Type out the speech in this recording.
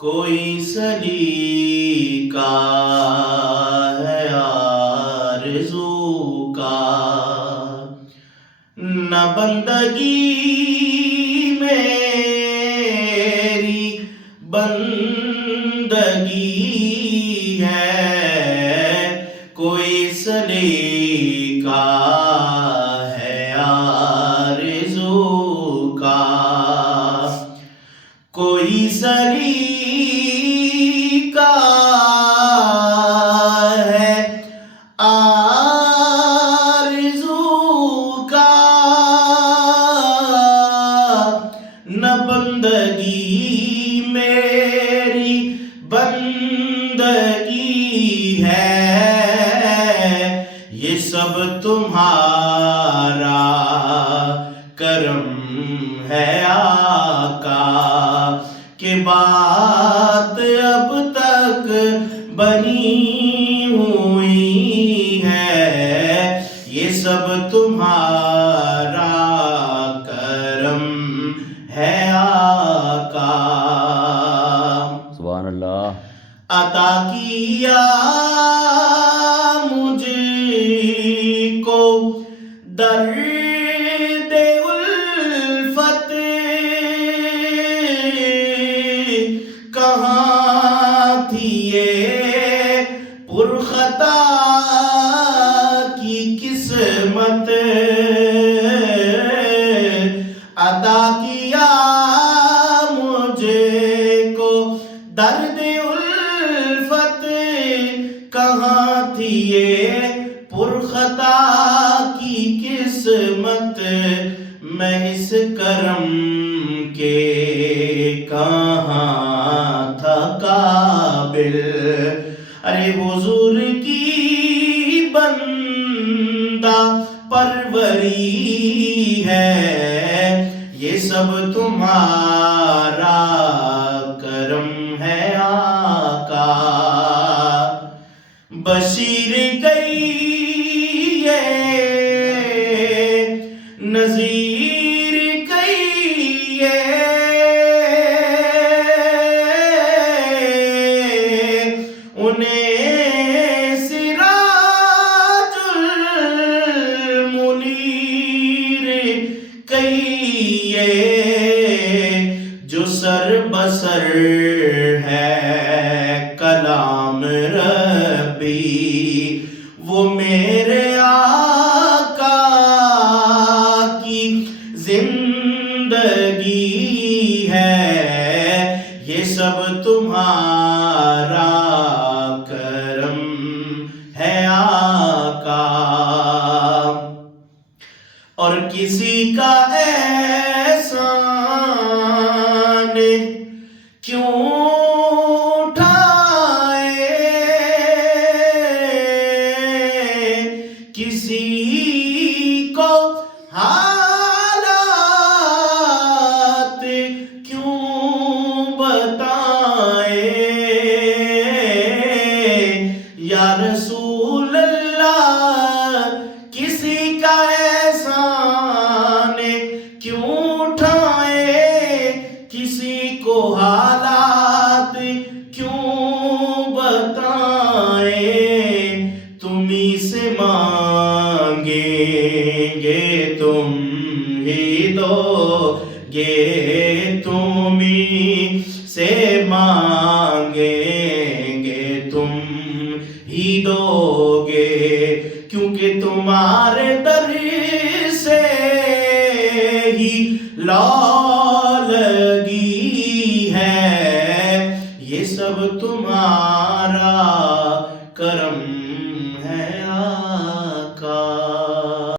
کوئی سلیقہ ہے آرزو کا، نہ بندگی میری بندگی ہے، کوئی سلیقہ ہے آرزو کا، کوئی سلیقہ ہے آرزو کا، نہ بندگی میری بندگی ہے، یہ سب تمہارا کرم ہے آقا، کہ بات اب تک بنی ہوئی ہے، یہ سب تمہارا کرم ہے آقا۔ سبحان اللہ۔ عطا کیا مجھ کو درد الفت، کہاں تھی یہ پرخطا کی قسمت، عطا کیا مجھے کو درد الفت، کہاں تھی یہ پرخطا کی قسمت، میں اس کرم کے کہاں تھا قابل، ارے حضور کی بندہ پروری ہے، یہ سب تمہارا کرم ہے آقا۔ بشیر کہیے نذیر کہیے، انہیں سراج المنیر کہیے، جو سر بسر ہے کلام ربی، وہ میرے آقا کی زندگی ہے، یہ سب تمہارا کرم ہے آقا۔ اور کسی کا احسان کیوں اٹھائے، کسی کو حالات کیوں بتائے، یا رسول اللہ کسی کا احسان کیوں اٹھائے، کسی کو حالات کیوں بتائیں، تمہیں سے مانگیں گے تم ہی دو گے، تمہیں سے مانگیں گے تم ہی دو گے، کیونکہ تمہارے در سے ہی لگی ہے، یہ سب تمہارا کرم ہے